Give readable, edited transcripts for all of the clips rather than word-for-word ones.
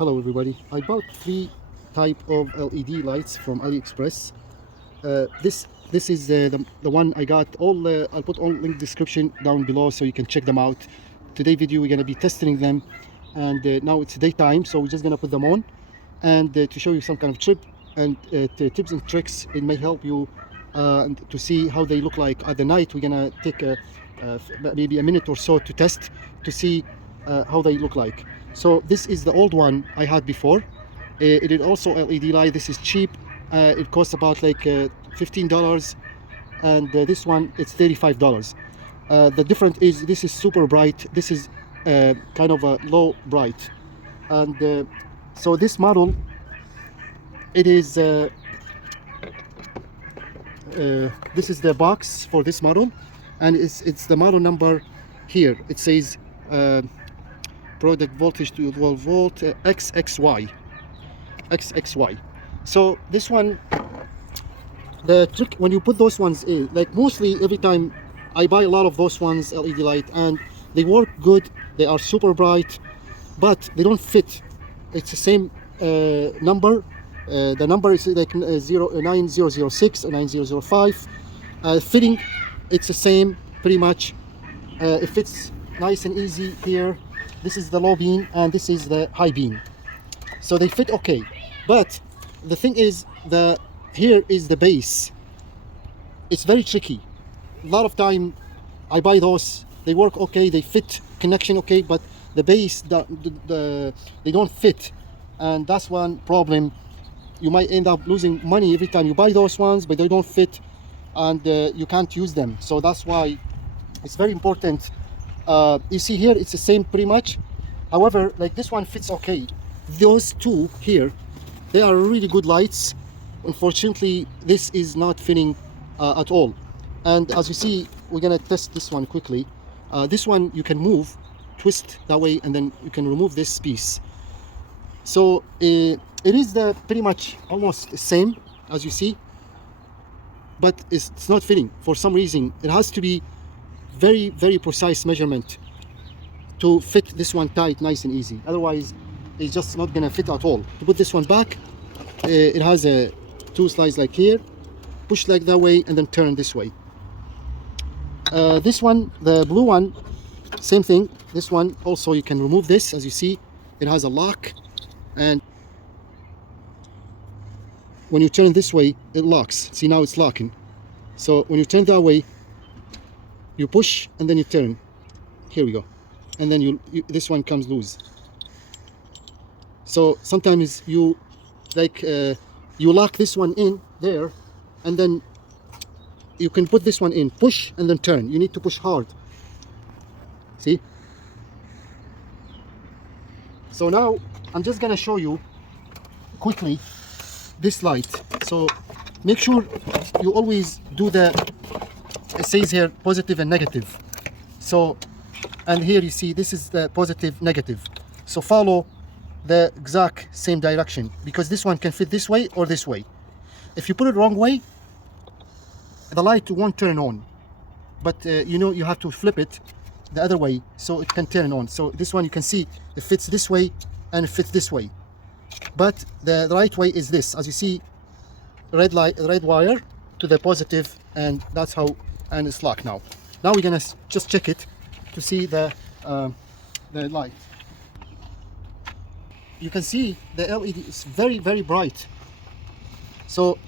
Hello everybody. I bought three type of LED lights from AliExpress. This is the one I got. I'll put all link description down below so you can check them out. Today video we're gonna be testing them, and now it's daytime, so we're just gonna put them on and to show you some kind of trip and tips and tricks. It may help you to see how they look like at the night. We're gonna take maybe a minute or so to test to see how they look like. So this is the old one I had before. It is also LED light. This is cheap. It costs about like $15, and this one it's $35. The difference is this is super bright. This is kind of a low bright, and so this model, it is this is the box for this model, and it's the model number here. It says product voltage to 12 volt XXY. So this one, the trick when you put those ones in, like mostly every time I buy a lot of those ones LED light, and they work good, they are super bright, but they don't fit. It's the same number. The number is like 9006 and 9005. Fitting, it's the same pretty much. It fits nice and easy here. This is the low beam and this is the high beam, so they fit okay. But the thing is, here is the base. It's very tricky. A lot of time I buy those, they work okay, they fit connection okay, but the base, they don't fit, and that's one problem. You might end up losing money every time you buy those ones, but they don't fit, and you can't use them. So that's why it's very important. You see here, it's the same pretty much. However, like this one fits okay. Those two here, they are really good lights. Unfortunately, this is not fitting at all. And as you see, we're gonna test this one quickly. This one you can move, twist that way, and then you can remove this piece. So it is pretty much almost the same as you see, but it's not fitting for some reason. It has to be very precise measurement to fit this one tight, nice and easy. Otherwise, it's just not gonna fit at all. To put this one back, it has two slides like here, push like that way, and then turn this way. This one, the blue one, same thing. This one also, you can remove this. As you see, it has a lock, and when you turn this way, it locks. See, now it's locking. So when you turn that way, you push and then you turn. Here we go. And then this one comes loose. So sometimes you you lock this one in there, and then you can put this one in, push and then turn. You need to push hard. See? So now I'm just gonna show you quickly this light. So make sure you always do it says here positive and negative. So, and here you see this is the positive, negative. So follow the exact same direction, because this one can fit this way or this way. If you put it wrong way, the light won't turn on. But you have to flip it the other way so it can turn on. So this one, you can see it fits this way and it fits this way. But the right way is this. As you see, red wire to the positive, and that's how, and it's locked now. Now we're gonna just check it to see the light. You can see the LED is very bright. So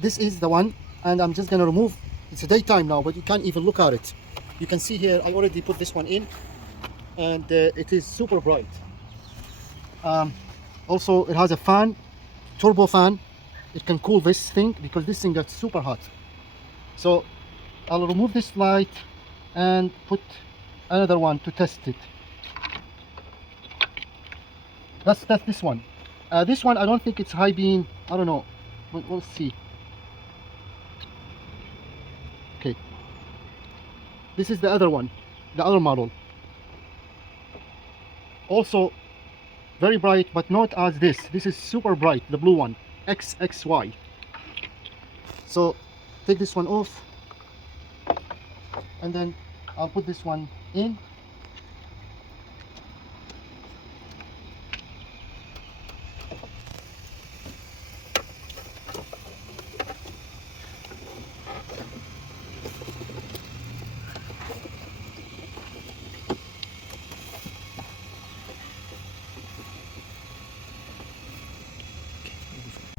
this is the one, and I'm just gonna remove. It's a daytime now, but you can't even look at it. You can see here I already put this one in, and it is super bright. Also, it has a fan, turbo fan. It can cool this thing, because this thing gets super hot. So I'll remove this light and put another one to test it. Let's test this one. This one, I don't think it's high beam. I don't know. We'll see. Okay. This is the other one, the other model. Also very bright, but not as this. This is super bright, the blue one, XXY. So take this one off, and then I'll put this one in.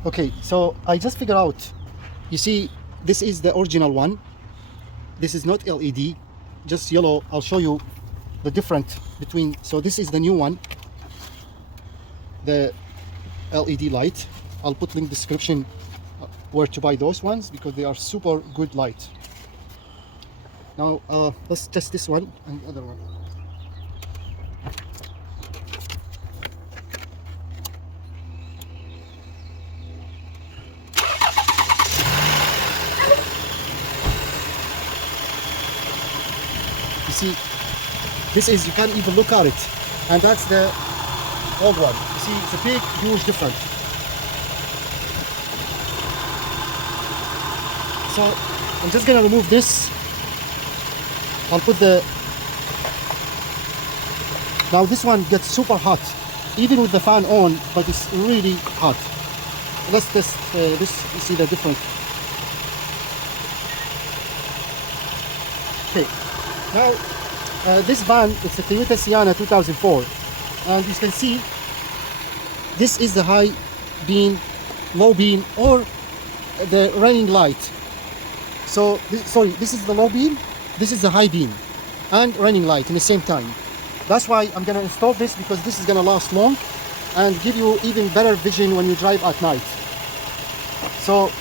Okay, so I just figured out, you see, this is the original one. This is not LED, just yellow. I'll show you the difference between. So this is the new one, the LED light. I'll put link description where to buy those ones because they are super good light. Now let's test this one and the other one. You see, this is, you can't even look at it, and that's the old one. You see, it's a big, huge difference. So I'm just gonna remove this. I'll put the. Now this one gets super hot, even with the fan on, but it's really hot. Let's test this. You see the difference. Okay. Now, this van, it's a Toyota Sienna 2004, and you can see this is the high beam, low beam, or the running light. So, this is the low beam, this is the high beam, and running light in the same time. That's why I'm gonna install this, because this is gonna last long and give you even better vision when you drive at night. So,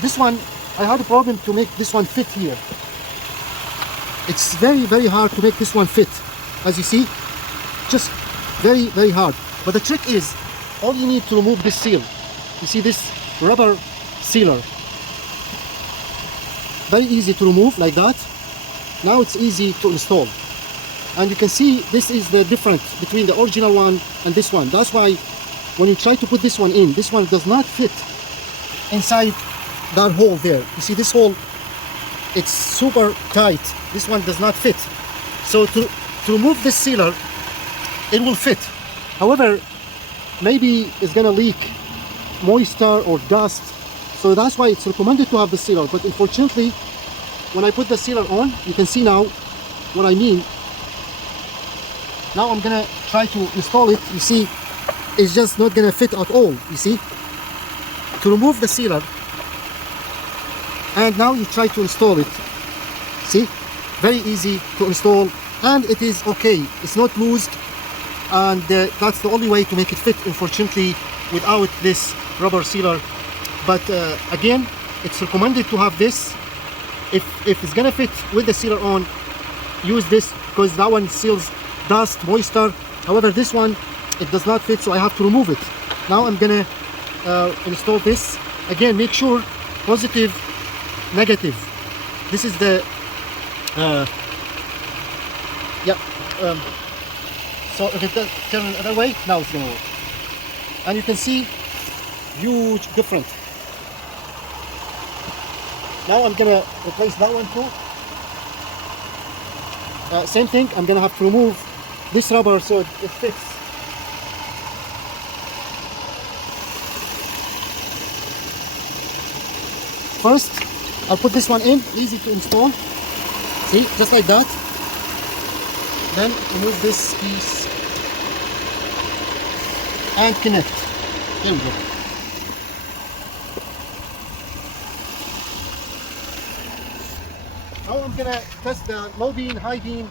this one, I had a problem to make this one fit here. It's very, very hard to make this one fit. As you see, just very, very hard. But the trick is, all you need to remove this seal. You see this rubber sealer. Very easy to remove like that. Now it's easy to install. And you can see this is the difference between the original one and this one. That's why when you try to put this one in, this one does not fit inside that hole there. You see this hole? It's super tight. This one does not fit. So to remove this sealer, it will fit. However, maybe it's gonna leak moisture or dust. So that's why it's recommended to have the sealer. But unfortunately, when I put the sealer on, you can see now what I mean. Now I'm gonna try to install it. You see, it's just not gonna fit at all, you see? To remove the sealer, and now you try to install it. See, very easy to install, and it is okay. It's not loosed, and that's the only way to make it fit, unfortunately, without this rubber sealer. But again, it's recommended to have this. If it's gonna fit with the sealer on, use this, because that one seals dust, moisture. However, this one, it does not fit, so I have to remove it. Now I'm gonna install this. Again, make sure positive, negative. This is the so if it turn the other way, now it's gonna work. And you can see huge difference. Now I'm gonna replace that one too. Same thing, I'm gonna have to remove this rubber so it fits. First, I'll put this one in, easy to install. See, just like that. Then remove this piece and connect. There we go. Now I'm gonna test the low beam, high beam,